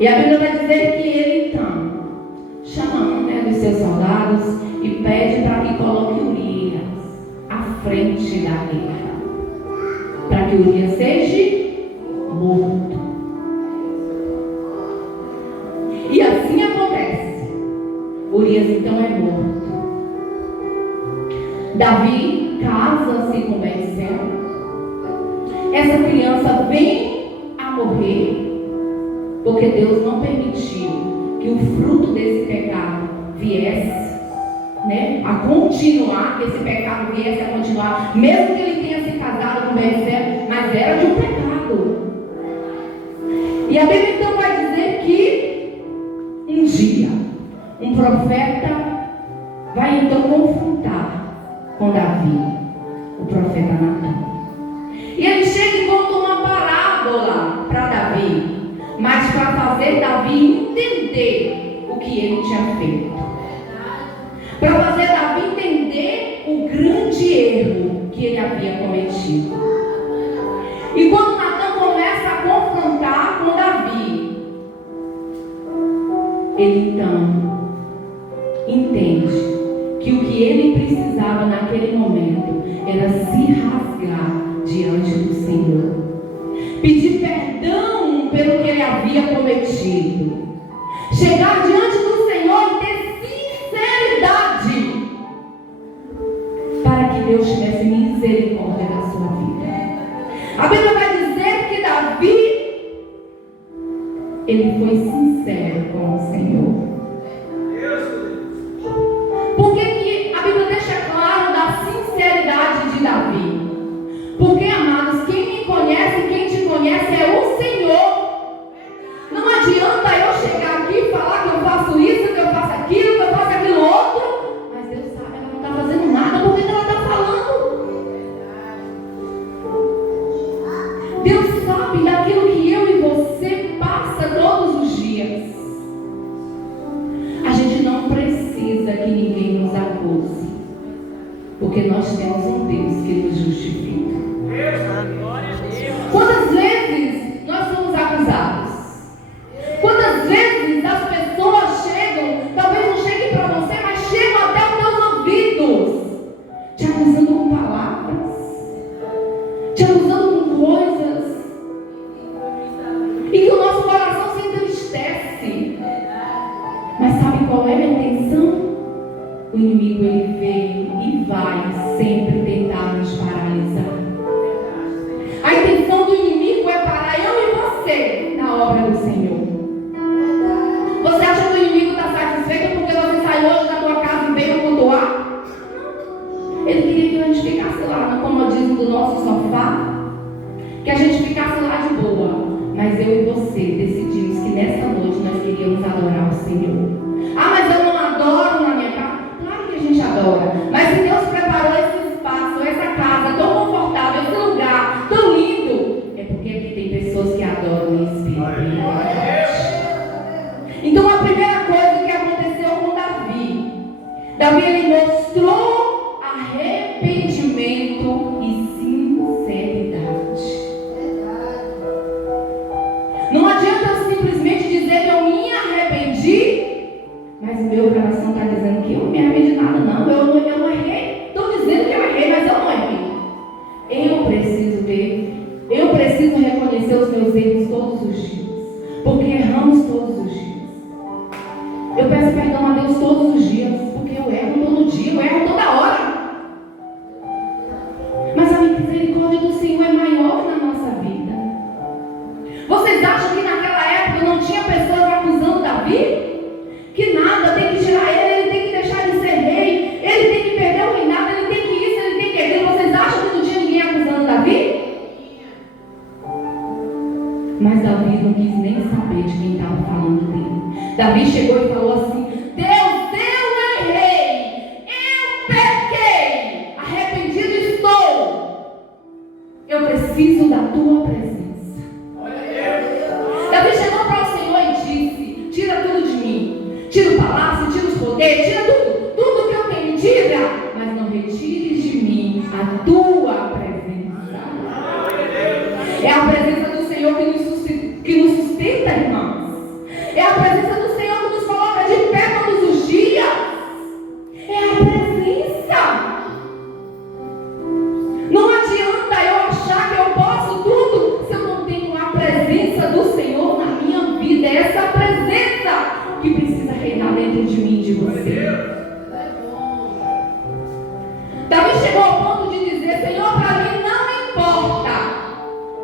E a Bíblia vai dizer que ele então chama um dos seus soldados e pede para que coloque Urias à frente da guerra, para que Urias seja morto. E assim acontece. Urias então é morto. Davi casa-se com Betseba. Essa criança vem a morrer porque Deus não permitiu que o fruto desse pecado viesse, a continuar, que esse pecado viesse a continuar, mesmo que ele tenha se casado com Betseba, mas era de um pecado. E a Bíblia então vai dizer que um dia um profeta vai então confrontar com Davi, o profeta Natan. E ele chega e conta uma parábola para Davi, mas para fazer Davi entender o que ele tinha feito, para fazer Davi entender o grande erro que ele havia cometido. E quando Natan começa a confrontar com Davi, ele então entende que o que ele precisava naquele momento era se rasgar diante do Senhor, pedir perdão pelo que ele havia cometido, chegar diante do Senhor e ter sinceridade, para que Deus tivesse misericórdia da sua vida. A Bíblia vai dizer que Davi, ele foi sincero com o Senhor. Por que a Bíblia deixa claro da sinceridade de Davi? Porque, amados, quem me conhece, quem te conhece é o Senhor. Não adianta eu chegar aqui e falar que eu faço isso, que eu faço aquilo, que eu faço aquilo outro, mas Deus sabe, ela não está fazendo nada, porque ela está falando. Deus sabe daquilo que eu e você passa todos os dias. A gente não precisa que ninguém nos acuse, porque nós temos um Deus que nos justifica. Quantas vezes nós somos acusados? Quantas vezes as pessoas chegam, talvez não cheguem para você, mas chegam até os teus ouvidos, te acusando com palavras, te acusando com coisas, e que o nosso coração se entristece. Mas sabe qual é a intenção? O inimigo, ele vem e vai sempre tentar nos paralisar. A intenção do inimigo é parar eu e você na obra do Senhor. Você acha que o inimigo está satisfeito porque você saiu hoje da tua casa e veio cultuar? Ele queria que a gente ficasse lá no comodismo do nosso sofá, que a gente ficasse lá de boa. Mas eu e você decidimos que nessa noite nós queríamos adorar o Senhor. Ah, mas eu não adoro na minha casa. Claro que a gente adora. Mas se Deus preparou esse espaço, essa casa tão confortável, esse lugar tão lindo, é porque aqui tem pessoas que adoram em espírito. Então a primeira coisa que aconteceu com Davi, ele mostrou arrependimento e sinceridade. Não adianta eu simplesmente dizer que eu me arrependi, mas o meu coração está dizendo que eu não me arrependi de nada, não. Eu não errei. Estou dizendo que eu errei, mas eu não errei. Eu preciso reconhecer os meus erros todos os dias, porque erramos todos os dias. Eu peço perdão a Deus todos os dias, porque eu erro todo dia, eu erro toda hora. Mas a misericórdia do Senhor é maior na nossa vida. Vocês acham que naquela época não tinha pessoas acusando Davi? Que nada, tem que tirar ele tem que deixar de ser rei, ele tem que perder o reinado, ele tem que isso, ele tem que aquilo. Vocês acham que não tinha ninguém acusando Davi? Mas Davi não quis nem saber de quem estava falando dele. Davi chegou e falou assim: Deus, eu errei, eu pequei, arrependido estou, eu preciso da tua presença. Davi chegou para o Senhor e disse: tira tudo de mim, tira o palácio, tira os poderes, tira tudo que eu tenho, tira, mas não retire de mim a tua presença. É a presença do Senhor que nos sustenta, irmãos. do Senhor na minha vida. É essa presença que precisa reinar dentro de mim e de você. Davi chegou ao ponto de dizer: Senhor, para mim não importa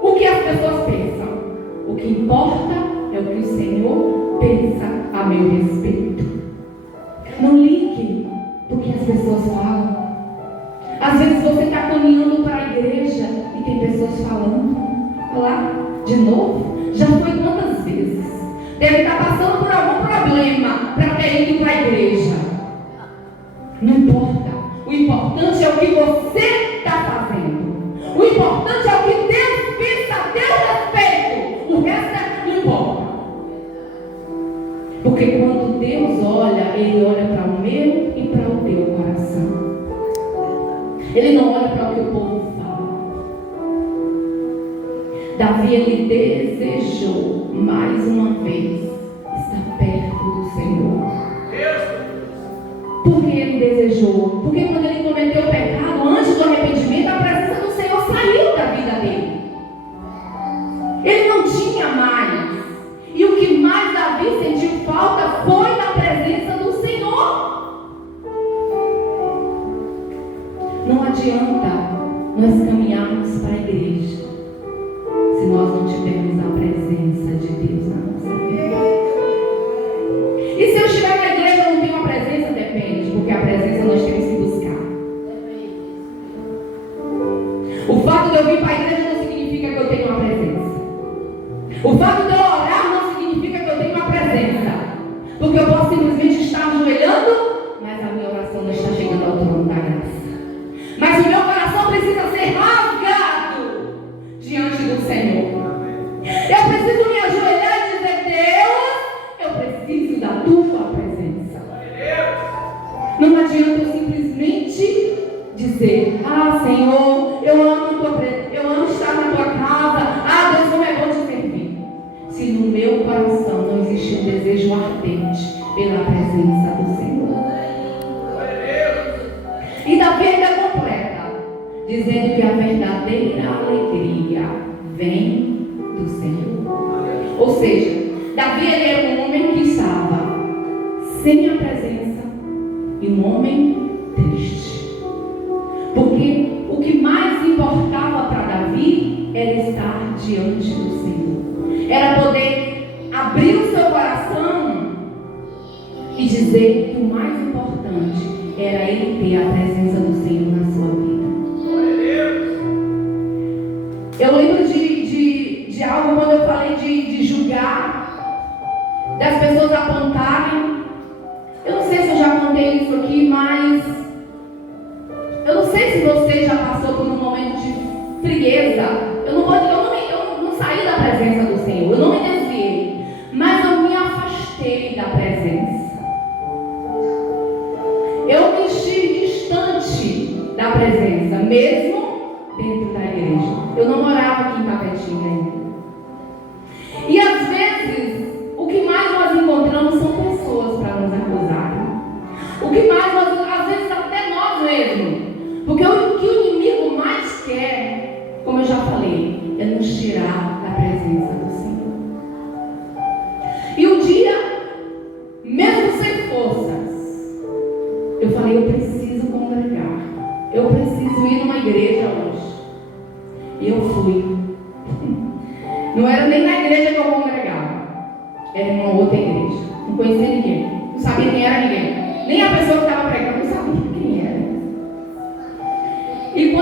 o que as pessoas pensam. O que importa é o que o Senhor pensa a meu respeito. Não ligue porque as pessoas falam. Às vezes você está caminhando para a igreja e tem pessoas falando. Olha lá, de novo? Já foi quantas vezes? Deve estar passando por algum problema para ter ido para a igreja. Não importa. O importante é o que você está fazendo. O importante é o que Deus pensa a teu respeito. O resto não importa. Porque quando Deus olha, Ele olha para o meu e para o teu coração. Ele não olha para o que o povo fala. Davi, ele desejou mais uma vez estar perto do Senhor. Por que ele desejou? Porque quando ele cometeu o pecado, antes do arrependimento, a presença do Senhor saiu da vida dele. Ele não tinha mais. E o que mais Davi sentiu falta foi da presença do Senhor. Não adianta nós caminharmos para a igreja se nós não tivermos a presença de Deus na nossa vida. E se eu estiver na igreja e não tenho a presença? Depende, porque a presença nós temos que buscar. O fato de eu vir para a igreja não significa que eu tenho uma presença. O fato de eu orar não significa que eu tenho uma presença. Porque eu posso simplesmente estar ajoelhando, mas a minha oração não está chegando ao trono da graça. Mas o meu coração precisa ser rasgado diante do Senhor. Eu preciso me ajoelhar e dizer: Deus, eu preciso da tua presença. Não adianta eu simplesmente dizer: ah, Senhor, eu amo tua presença, eu amo estar na tua casa. Ah, Deus, como é bom te servir. Se no meu coração não existe um desejo ardente pela presença do Senhor. E Davi ainda completa, dizendo que a verdadeira alegria vem do Senhor. Ou seja, Davi era um homem que estava sem a presença e um homem triste. Porque o que mais importava para Davi era estar diante do Senhor. Era poder abrir o seu coração e dizer que o mais importante era ele ter a presença do Senhor na sua vida. Eu lembro de algo quando eu falei de julgar, das pessoas apontarem. Eu não sei se eu já contei isso aqui, mas eu não sei se você já passou por um momento de frieza. Eu não saí da presença do Senhor, eu não me desviei, mas eu me afastei da presença. Eu me estive distante da presença, mesmo dentro da igreja. Eu não morava aqui em Tapetinga ainda. E às vezes, o que mais nós encontramos são pessoas para nos acusarem. O que mais às vezes até nós mesmos. Porque o que o inimigo mais quer, como eu já falei, é nos tirar da presença do Senhor. E um dia, mesmo sem forças, eu falei: eu preciso congregar. Eu preciso ir numa igreja hoje. E eu fui. Não era nem na igreja que eu congregava. Era em uma outra igreja. Não conhecia ninguém. Não sabia quem era ninguém. Nem a pessoa que estava pregando não sabia quem era. E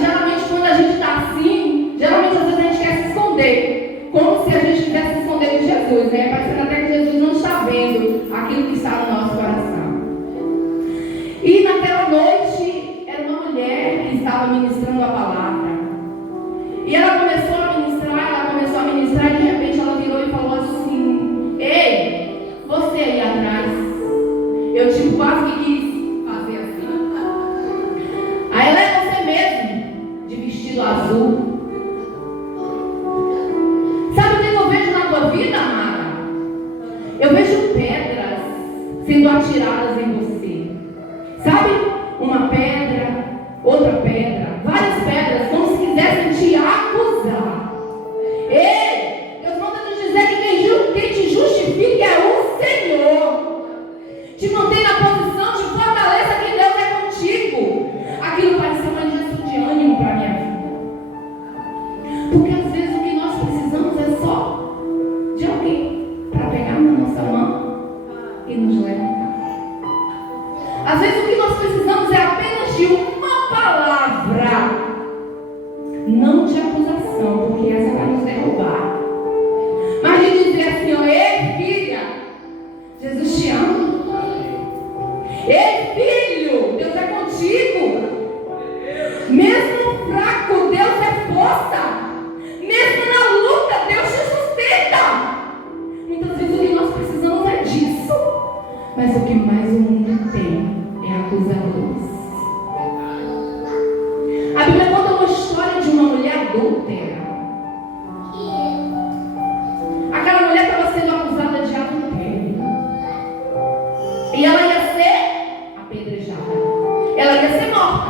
geralmente quando a gente está assim, geralmente às vezes a gente quer se esconder. Como se a gente quisesse se esconder de Jesus, né? Parecendo até que Jesus não está vendo aquilo que está no nosso coração. E naquela noite, era uma mulher que estava ministrando a palavra. E ela começou a ministrar, e de repente ela virou e falou assim: ei, você aí atrás. Eu quase que quis fazer assim. Aí ela: é você mesmo, de vestido azul. Sabe o que eu vejo na tua vida, amada? Eu vejo pedras sendo atiradas em você. Sabe? Uma pedra, outra pedra, várias pedras, como se quisessem te acusar. Ei, Deus manda te nos levantar. Às vezes o que nós precisamos é apenas de uma palavra, não de acusação, porque essa vai nos derrubar, mas de dizer assim: ó, ei filha, Jesus te ama. Ei filho, Deus é contigo. Mesmo fraco, Deus é força. Mesmo na luta, Deus te sustenta. Muitas vezes o que nós precisamos é disso, mas o que mais o mundo tem é acusadores. A Bíblia conta uma história de uma mulher adúltera. Aquela mulher estava sendo acusada de adultério. E ela ia ser apedrejada. Ela ia ser morta.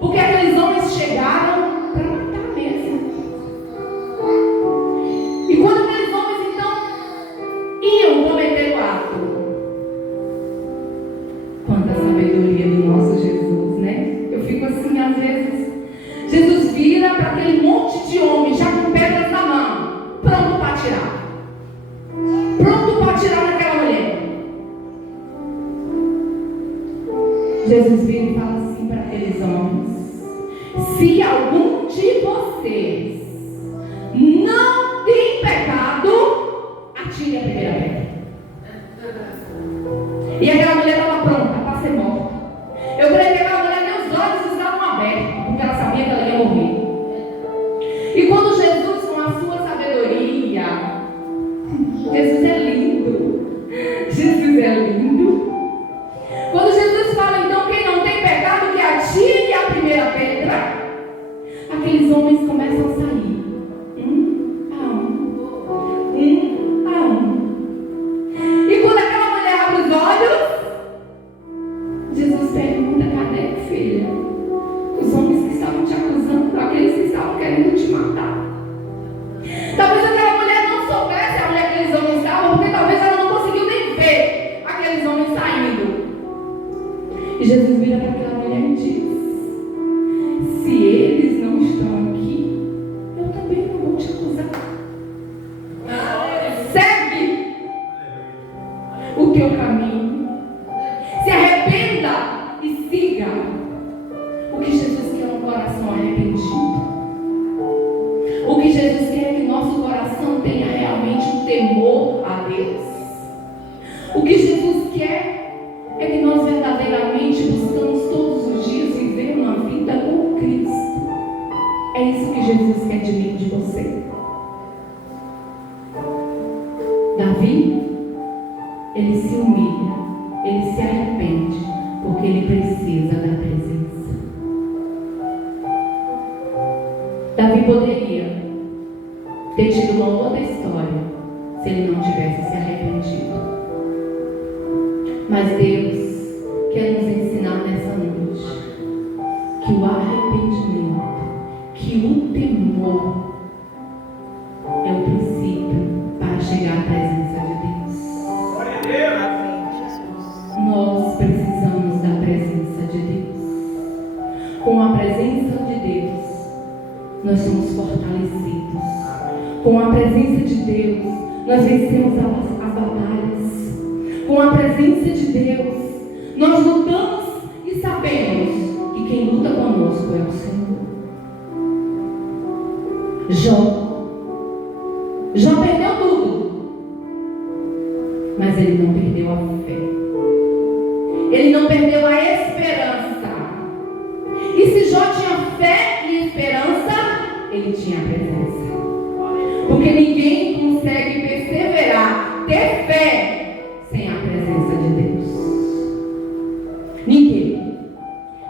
Porque aqueles homens chegaram para matar mesmo. E quando aqueles homens então iam cometer o ato, quanta sabedoria do nosso Jesus, né? Eu fico assim, às vezes, Jesus vira para aquele monte de homens já com pedras na mão, pronto para atirar. Pronto para atirar naquela mulher. Jesus vira e fala assim para aqueles homens: se algum de vocês não tem pecado, atire a primeira pedra. E aquela mulher estava pronta para ser morta. Eu creio que aquela mulher, meus olhos estavam abertos, porque ela sabia que ela ia morrer. E quando Jesus, com a sua sabedoria, Jesus é lindo. Jesus é lindo. Quando Jesus fala, então, quem não tem pecado, que atire a primeira pedra, aqueles homens começam a sair. Um a um. E quando aquela mulher abre os olhos, Jesus pergunta: cadê, filha? Os homens que estavam te acusando, aqueles que estavam querendo te matar. Talvez aquela mulher não soubesse onde aqueles homens estavam, porque talvez ela não conseguiu nem ver aqueles homens saindo. E Jesus vira para aquela mulher e diz: se eles não estão aqui, eu também não vou te acusar. Segue o teu caminho. Se arrependa e siga. O que Jesus quer é um coração arrependido. O que Jesus quer é que nosso coração tenha realmente um temor a Deus. O que Jesus quer é que nós verdadeiramente buscamos todos os dias viver uma vida com Cristo. É isso que Jesus quer de mim e de você. Davi, ele se humilha, ele se arrepende, porque ele precisa da presença. Davi poderia ter tido uma outra história se ele não tivesse se arrependido. Mas Deus quer nos ensinar nessa noite que o arrependimento, que o temor é o princípio para chegar à presença de Deus. Glória a Deus. Nós precisamos da presença de Deus. Com a presença de Deus, nós somos fortalecidos. Com a presença de Deus, nós vencemos as batalhas. Com a presença de Deus, nós lutamos e sabemos que quem luta conosco é o Senhor. Jó perdeu tudo, mas ele não perdeu a fé. Ele não perdeu a esperança. E se Jó tinha fé e esperança, ele tinha a presença. Porque ninguém consegue perseverar, ter fé, sem a presença de Deus.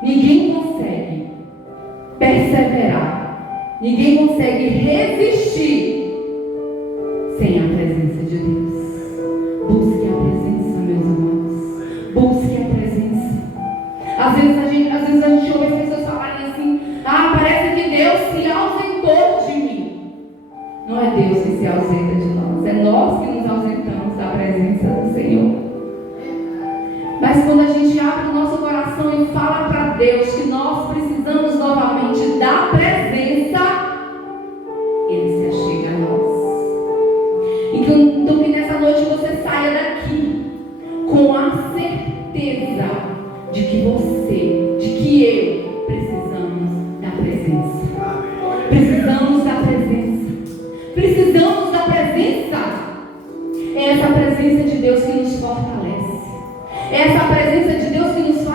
Ninguém consegue perseverar. Ninguém consegue resistir sem a presença de Deus. Busque a presença, meus amados. Busque a presença. Às vezes a gente ouve as pessoas falarem assim: parece que Deus se ausentou de mim. Não é Deus que se ausenta de nós, é nós que nos ausentamos da presença do Senhor. Mas quando a gente abre o nosso coração e fala para Deus que nós precisamos novamente da presença, Ele se achega a nós. Então que nessa noite você saia daqui com a certeza de que você, de que eu precisamos da presença. Precisamos da presença. Precisamos da presença. É essa presença de Deus que nos fortalece. É essa presença de Deus que nos